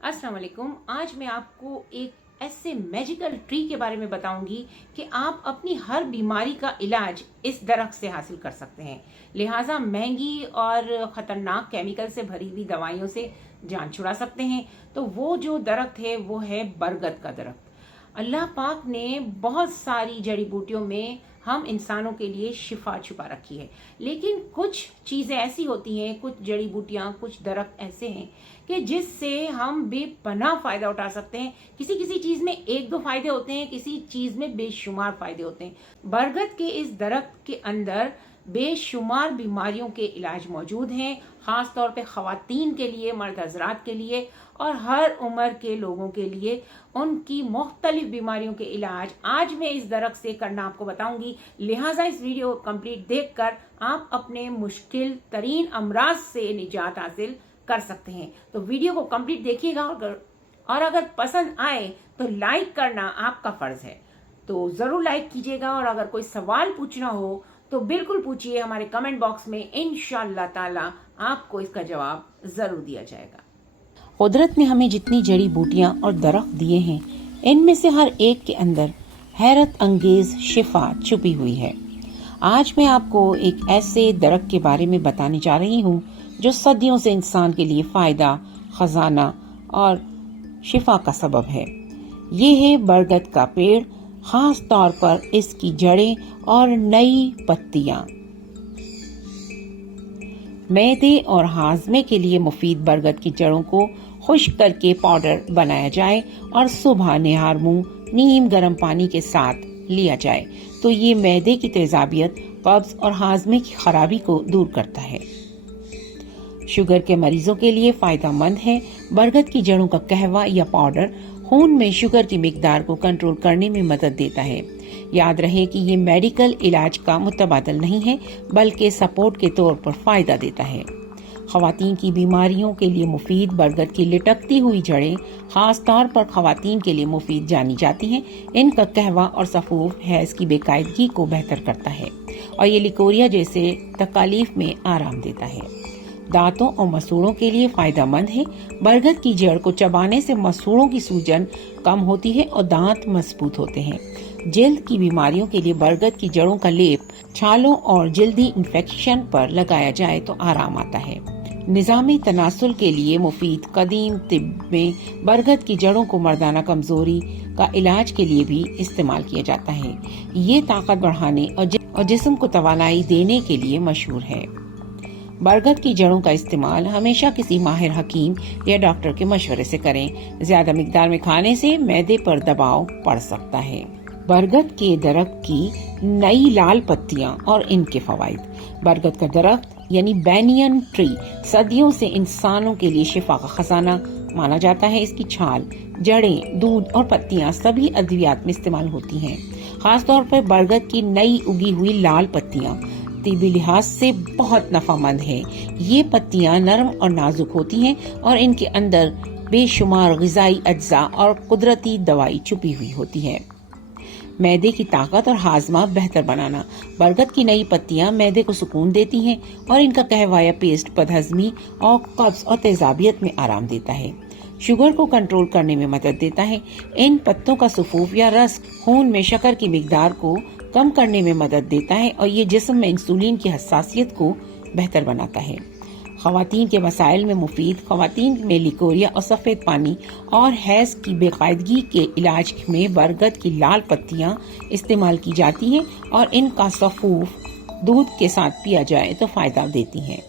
अस्सलाम वालेकुम। आज मैं आपको एक ऐसे मैजिकल ट्री के बारे में बताऊंगी कि आप अपनी हर बीमारी का इलाज इस दरख्त से हासिल कर सकते हैं। लिहाजा महंगी और ख़तरनाक केमिकल से भरी हुई दवाइयों से जान छुड़ा सकते हैं। तो वो जो दरख्त है वो है बरगद का दरख्त। अल्लाह पाक ने बहुत सारी जड़ी बूटियों में हम इंसानों के लिए शिफा छुपा रखी है, लेकिन कुछ चीज़ें ऐसी होती हैं, कुछ जड़ी बूटियां, कुछ दरख्त ऐसे हैं कि जिससे हम बेपनाह फ़ायदा उठा सकते हैं। किसी किसी चीज़ में एक दो फायदे होते हैं, किसी चीज़ में बेशुमार फ़ायदे होते हैं। बरगद के इस दरख्त के अंदर बेशुमार बीमारियों के इलाज मौजूद हैं, ख़ास तौर पे ख़वातीन के लिए, मर्द हज़रात के लिए और हर उम्र के लोगों के लिए उनकी मुख्तलिफ बीमारियों के इलाज आज मैं इस दरख्त से करना आपको बताऊंगी। लिहाजा इस वीडियो को कंप्लीट देखकर आप अपने मुश्किल तरीन अमराज से निजात हासिल कर सकते हैं। तो वीडियो को कंप्लीट देखिएगा और अगर पसंद आए तो लाइक करना आपका फ़र्ज़ है, तो ज़रूर लाइक कीजिएगा। और अगर कोई सवाल पूछना हो तो बिल्कुल पूछिए, हमारे कमेंट बॉक्स में इंशाअल्लाह ताला आपको इसका जवाब ज़रूर दिया जाएगा। कुदरत ने हमें जितनी जड़ी बूटियां और दरख्त दिए हैं, इनमें से हर एक के अंदर हैरत अंगेज शिफा छुपी हुई है। आज मैं आपको एक ऐसे दरख्त के बारे में बताने जा रही हूँ जो सदियों से इंसान के लिए फायदा, खजाना और शिफा का सबब है। ये है बरगद का पेड़, खास तौर पर इसकी जड़ें और नई पत्तियां। मैदे और हाजमे के लिए मुफीद बरगद की जड़ों को खुश्क करके पाउडर बनाया जाए और सुबह निहार मुंह नीम गर्म पानी के साथ लिया जाए तो ये मैदे की तेजाबियत, कब्ज और हाजमे की खराबी को दूर करता है। शुगर के मरीजों के लिए फायदेमंद है। बरगद की जड़ों का कहवा या पाउडर खून में शुगर की मिकदार को कंट्रोल करने में मदद देता है। याद रहे कि ये मेडिकल इलाज का मुतबादल नहीं है, बल्कि सपोर्ट के तौर पर फायदा देता है। खवातीन की बीमारियों के लिए मुफीद बरगद की लटकती हुई जड़ें खास तौर पर खवातीन के लिए मुफीद जानी जाती हैं। इनका कहवा और सफूफ हैज़ की बेकायदगी को बेहतर करता है और ये लिकोरिया जैसे तकालीफ में आराम देता है। दांतों और मसूड़ों के लिए फायदेमंद है। बरगद की जड़ को चबाने से मसूड़ों की सूजन कम होती है और दांत मजबूत होते हैं। जल्द की बीमारियों के लिए बरगद की जड़ों का लेप छालों और जल्दी इन्फेक्शन पर लगाया जाए तो आराम आता है। निज़ामी तनासुल के लिए मुफीद कदीम तिब में बरगद की जड़ों को मर्दाना कमजोरी का इलाज के लिए भी इस्तेमाल किया जाता है। ये ताकत बढ़ाने और जिस्म को तवानाई देने के लिए मशहूर है। बरगद की जड़ों का इस्तेमाल हमेशा किसी माहिर हकीम या डॉक्टर के मशवरे से करें। ज्यादा मिकदार में खाने से मैदे पर दबाव पड़ सकता है। बरगद के दरख्त की नई लाल पत्तियां और इनके फवाइद। बरगद का दरख्त यानी बैनियन ट्री सदियों से इंसानों के लिए शिफा का खजाना माना जाता है। इसकी छाल, जड़ें, दूध और पत्तियां सभी अद्वियात में इस्तेमाल होती हैं। खास तौर पर बरगद की नई उगी हुई लाल पत्तियां तिबी लिहाज से बहुत नफामंद है। ये पत्तियां नरम और नाजुक होती हैं और इनके अंदर बेशुमार ग़िज़ाई अज्जा और कुदरती दवाई छुपी हुई होती है। मैदे की ताकत और हाजमा बेहतर बनाना। बरगद की नई पत्तियां मैदे को सुकून देती हैं और इनका कहवा या पेस्ट बदहजमी और कब्ज और तेजाबियत में आराम देता है। शुगर को कंट्रोल करने में मदद देता है। इन पत्तों का सफूफ या रस खून में शक्कर की मिकदार को कम करने में मदद देता है और ये जिस्म में इंसुलिन की हसासियत को बेहतर बनाता है। खवातीन के मसाइल में मुफीद। खवातीन में लिकोरिया और सफ़ेद पानी और हैज़ की बेकायदगी के इलाज में बरगद की लाल पत्तियां इस्तेमाल की जाती हैं और इनका सफूफ दूध के साथ पिया जाए तो फायदा देती हैं।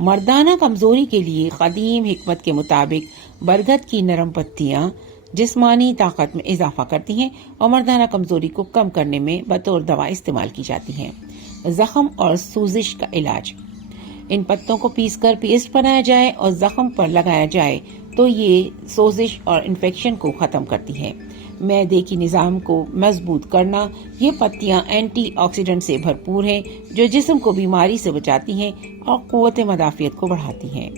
मर्दाना कमजोरी के लिए कदीम हिकमत के मुताबिक बरगद की नरम पत्तियां जिस्मानी ताकत में इजाफा करती हैं और मर्दाना कमजोरी को कम करने में बतौर दवा इस्तेमाल की जाती हैं। जख्म और सूजिश का इलाज। इन पत्तों को पीसकर पेस्ट बनाया जाए और जख्म पर लगाया जाए तो ये सोजिश और इन्फेक्शन को खत्म करती है। मैदे की निज़ाम को मजबूत करना। ये पत्तियां एंटीऑक्सीडेंट से भरपूर हैं जो जिस्म को बीमारी से बचाती हैं और क़ुव्वत मदाफ़ियत को बढ़ाती हैं।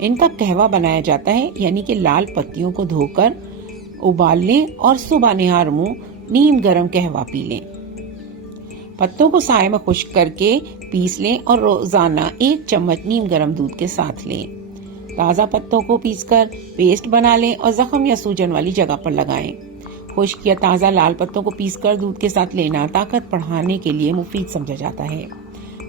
इनका कहवा बनाया जाता है, यानी कि लाल पत्तियों को धोकर उबाल लें और सुबह निहार मुंह नीम गर्म कहवा पी लें। पत्तों को साए में खुश्क करके पीस लें और रोजाना 1 चम्मच नीम गर्म दूध के साथ लें। ताज़ा पत्तों को पीसकर पेस्ट बना लें और जख्म या सूजन वाली जगह पर लगाएं। खुश्क या ताज़ा लाल पत्तों को पीसकर दूध के साथ लेना ताकत बढ़ाने के लिए मुफीद समझा जाता है।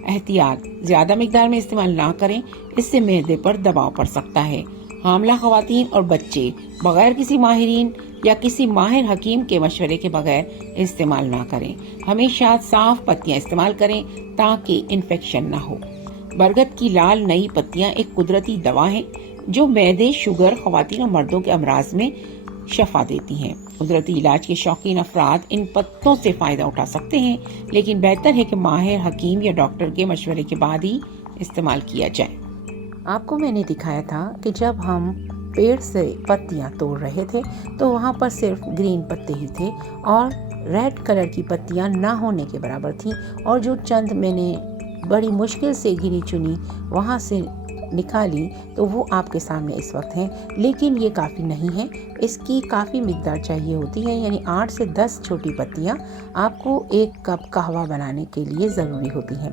एहतियात, ज्यादा मिकदार में इस्तेमाल ना करें, इससे मैदे पर दबाव पड़ सकता है। हामला खवातीन और बच्चे बगैर किसी माहिरीन या किसी माहिर हकीम के मशवरे के बगैर इस्तेमाल ना करें। हमेशा साफ पत्तियां इस्तेमाल करें ताकि इन्फेक्शन ना हो। बरगद की लाल नई पत्तियां एक कुदरती दवा है जो मैदे, शुगर, खवातीन और मर्दों के अमराज में शफा देती हैं। कुदरती इलाज के शौकीन अफराद इन पत्तों से फायदा उठा सकते हैं, लेकिन बेहतर है कि माहिर हकीम या डॉक्टर के मशवरे के बाद ही इस्तेमाल किया जाए। आपको मैंने दिखाया था कि जब हम पेड़ से पत्तियां तोड़ रहे थे तो वहाँ पर सिर्फ ग्रीन पत्ते ही थे और रेड कलर की पत्तियां ना होने के बराबर थीं, और जो चंद मैंने बड़ी मुश्किल से गिनी चुनी वहाँ से निकाली तो वो आपके सामने इस वक्त हैं। लेकिन ये काफ़ी नहीं है, इसकी काफ़ी मिकदार चाहिए होती है, यानी 8 से 10 छोटी पत्तियाँ आपको 1 कप कहवा बनाने के लिए ज़रूरी होती हैं।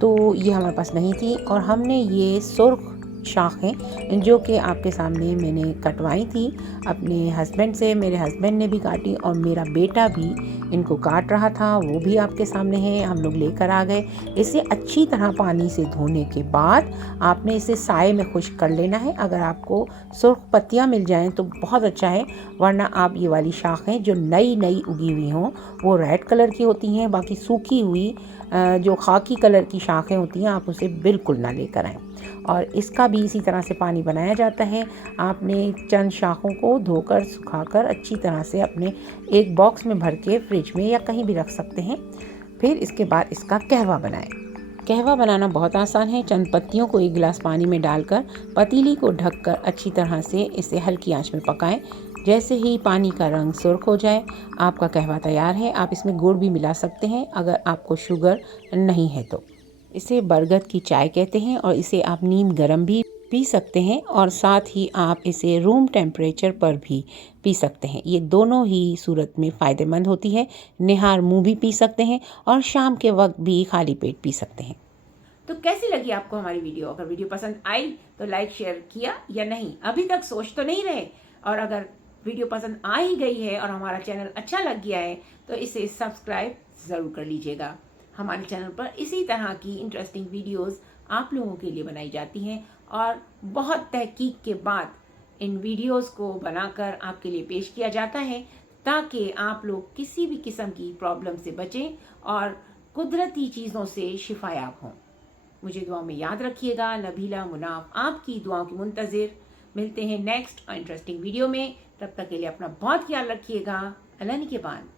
तो ये हमारे पास नहीं थी और हमने ये सुर्ख शाखें जो कि आपके सामने मैंने कटवाई थी अपने हस्बैंड से, मेरे हस्बैंड ने भी काटी और मेरा बेटा भी इनको काट रहा था, वो भी आपके सामने है, हम लोग लेकर आ गए। इसे अच्छी तरह पानी से धोने के बाद आपने इसे साए में खुश्क कर लेना है। अगर आपको सुर्ख पत्तियां मिल जाएं तो बहुत अच्छा है, वरना आप ये वाली शाखें जो नई नई उगी हुई हों वो रेड कलर की होती हैं, बाकी सूखी हुई जो खाकी कलर की शाखें होती हैं आप उसे बिल्कुल ना लेकर आएँ। और इसका भी इसी तरह से पानी बनाया जाता है। आपने चंद शाखों को धोकर सुखाकर अच्छी तरह से अपने एक बॉक्स में भर के फ्रिज में या कहीं भी रख सकते हैं। फिर इसके बाद इसका कहवा बनाएं। कहवा बनाना बहुत आसान है। चंद पत्तियों को 1 गिलास पानी में डालकर पतीली को ढककर अच्छी तरह से इसे हल्की आंच में पकाएं। जैसे ही पानी का रंग सुर्ख हो जाए आपका कहवा तैयार है। आप इसमें गुड़ भी मिला सकते हैं अगर आपको शुगर नहीं है तो। इसे बरगद की चाय कहते हैं और इसे आप नीम गरम भी पी सकते हैं और साथ ही आप इसे रूम टेम्परेचर पर भी पी सकते हैं। ये दोनों ही सूरत में फ़ायदेमंद होती है। निहार मुंह भी पी सकते हैं और शाम के वक्त भी खाली पेट पी सकते हैं। तो कैसी लगी आपको हमारी वीडियो? अगर वीडियो पसंद आई तो लाइक शेयर किया या नहीं, अभी तक सोच तो नहीं रहे? और अगर वीडियो पसंद आ ही गई है और हमारा चैनल अच्छा लग गया है तो इसे सब्सक्राइब ज़रूर कर लीजिएगा। हमारे चैनल पर इसी तरह की इंटरेस्टिंग वीडियोस आप लोगों के लिए बनाई जाती हैं और बहुत तहकीक के बाद इन वीडियोस को बनाकर आपके लिए पेश किया जाता है ताकि आप लोग किसी भी किस्म की प्रॉब्लम से बचें और कुदरती चीज़ों से शिफायाब हों। मुझे दुआ में याद रखिएगा। नबीला मुनाफ आपकी दुआओं की मुंतज़िर। मिलते हैं नेक्स्ट इंटरेस्टिंग वीडियो में। तब तक के लिए अपना बहुत ख्याल रखिएगा। अल्लाह निगहबान।